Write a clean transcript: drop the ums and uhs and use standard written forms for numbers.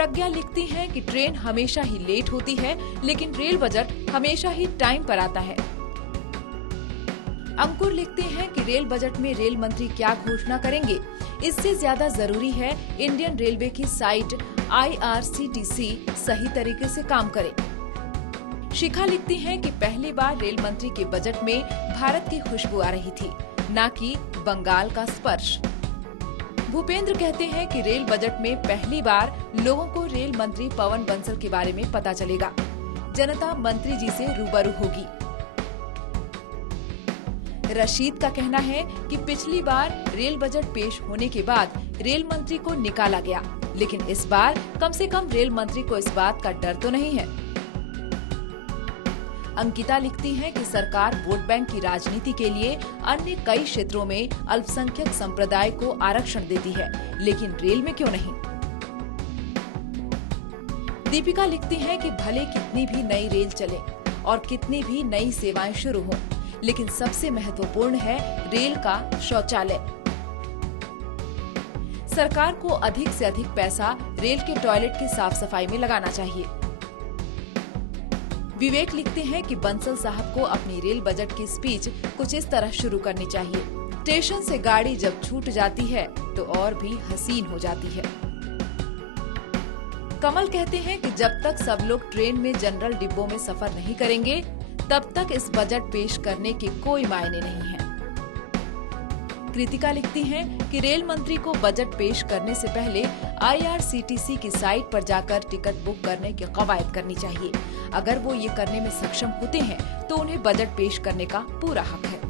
प्रज्ञा लिखती हैं कि ट्रेन हमेशा ही लेट होती है, लेकिन रेल बजट हमेशा ही टाइम पर आता है। अंकुर लिखते हैं कि रेल बजट में रेल मंत्री क्या घोषणा करेंगे, इससे ज्यादा जरूरी है इंडियन रेलवे की साइट IRCTC सही तरीके से काम करे। शिखा लिखती हैं कि पहली बार रेल मंत्री के बजट में भारत की खुशबू आ रही थी, न कि बंगाल का स्पर्श। भूपेंद्र कहते हैं कि रेल बजट में पहली बार लोगों को रेल मंत्री पवन बंसल के बारे में पता चलेगा। जनता मंत्री जी से रूबरू होगी। रशीद का कहना है कि पिछली बार रेल बजट पेश होने के बाद रेल मंत्री को निकाला गया, लेकिन इस बार कम से कम रेल मंत्री को इस बात का डर तो नहीं है। अंकिता लिखती हैं कि सरकार वोट बैंक की राजनीति के लिए अन्य कई क्षेत्रों में अल्पसंख्यक संप्रदाय को आरक्षण देती है, लेकिन रेल में क्यों नहीं। दीपिका लिखती हैं कि भले कितनी भी नई रेल चले और कितनी भी नई सेवाएं शुरू हों, लेकिन सबसे महत्वपूर्ण है रेल का शौचालय। सरकार को अधिक से अधिक पैसा रेल के टॉयलेट की साफ सफाई में लगाना चाहिए। विवेक लिखते हैं कि बंसल साहब को अपनी रेल बजट की स्पीच कुछ इस तरह शुरू करनी चाहिए। स्टेशन से गाड़ी जब छूट जाती है तो और भी हसीन हो जाती है। कमल कहते हैं कि जब तक सब लोग ट्रेन में जनरल डिब्बों में सफर नहीं करेंगे, तब तक इस बजट पेश करने के कोई मायने नहीं है। कृतिका लिखती हैं कि रेल मंत्री को बजट पेश करने से पहले IRCTC की साइट पर जाकर टिकट बुक करने की कवायद करनी चाहिए। अगर वो ये करने में सक्षम होते हैं तो उन्हें बजट पेश करने का पूरा हक है।